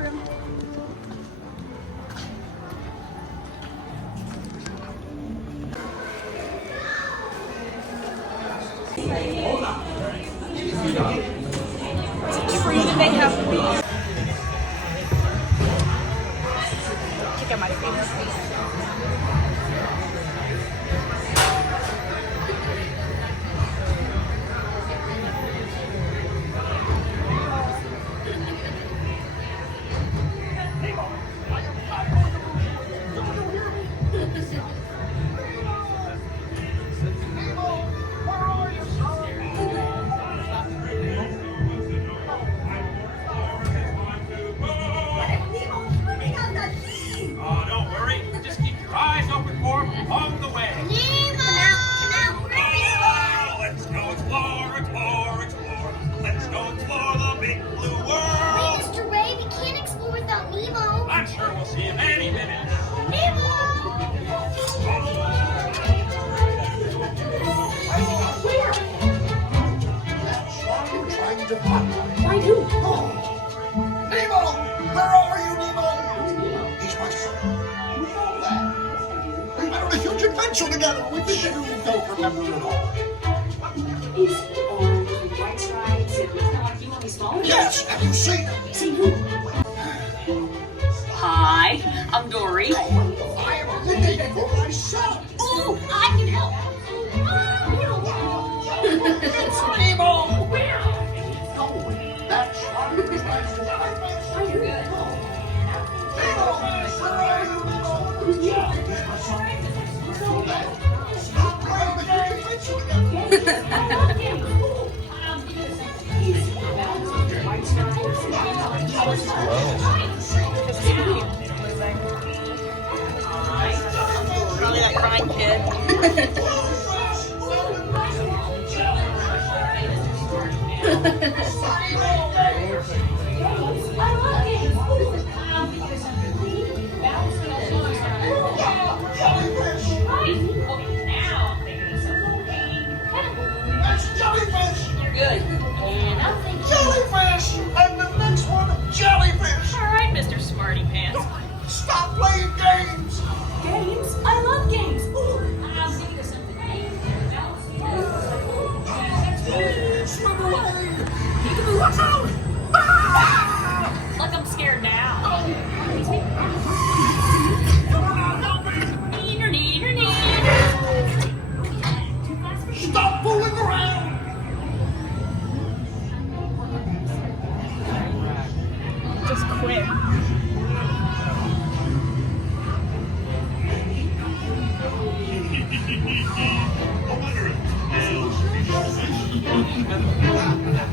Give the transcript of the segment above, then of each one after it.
restroom? Is it true that they have check out my favorite face. Nemo! Where are you, Nemo? He's my son. You know that. We went on a huge adventure together. We think you don't remember it all. Is he on the white rides and you on his phone? Yes, have you seen him? Seen who? Hi, I'm Dory. I am looking for my son. Oh, I can help. It's Nemo! Where? That's right. Nemo, where are you, Nemo? Yeah, he's my son. You know that. Stop playing the huge adventure Probably that crying kid. That's jellyfish! Good. And I'm thinking. Jellyfish! And the next one, jellyfish! All right, Mr. Smarty Pants. Stop playing games! Games? I love games. Ooh, I'm thinking of something. Swim away! Peekaboo, watch out! Ah! Like I'm scared now. Neener, neener, neener. Stop fooling around! Just quit.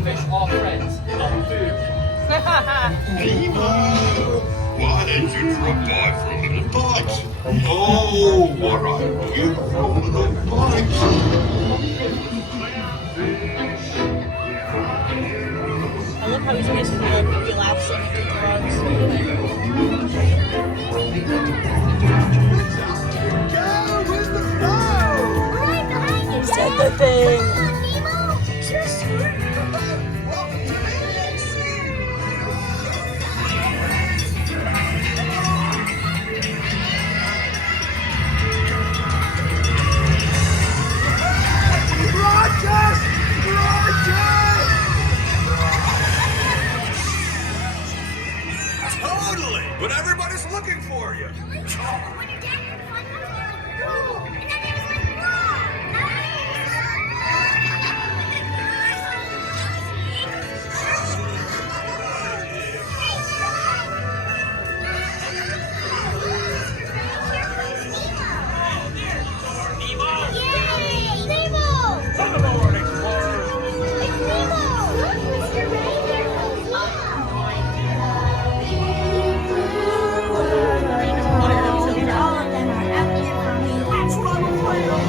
Fish all friends, no food. Nemo! Why did you drop by for a little bite? Oh, what a beautiful little bite! I love how he's making me relapse into drugs. Go with the flow! Right behind you, Said the thing. Come on, Nemo. You're smart. Welcome to POV. Rogers! Rogers! Totally! But everybody's looking for you. When your dad had fun, I was like, whoa. And then he was like, whoa. Yay! Nemo! Come aboard, explorers! It's Nemo! Look, Mr. Reindeer goes and all of them are up here for me. That's what I'm afraid of.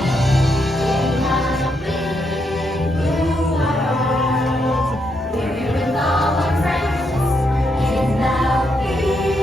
We're with all our friends in the big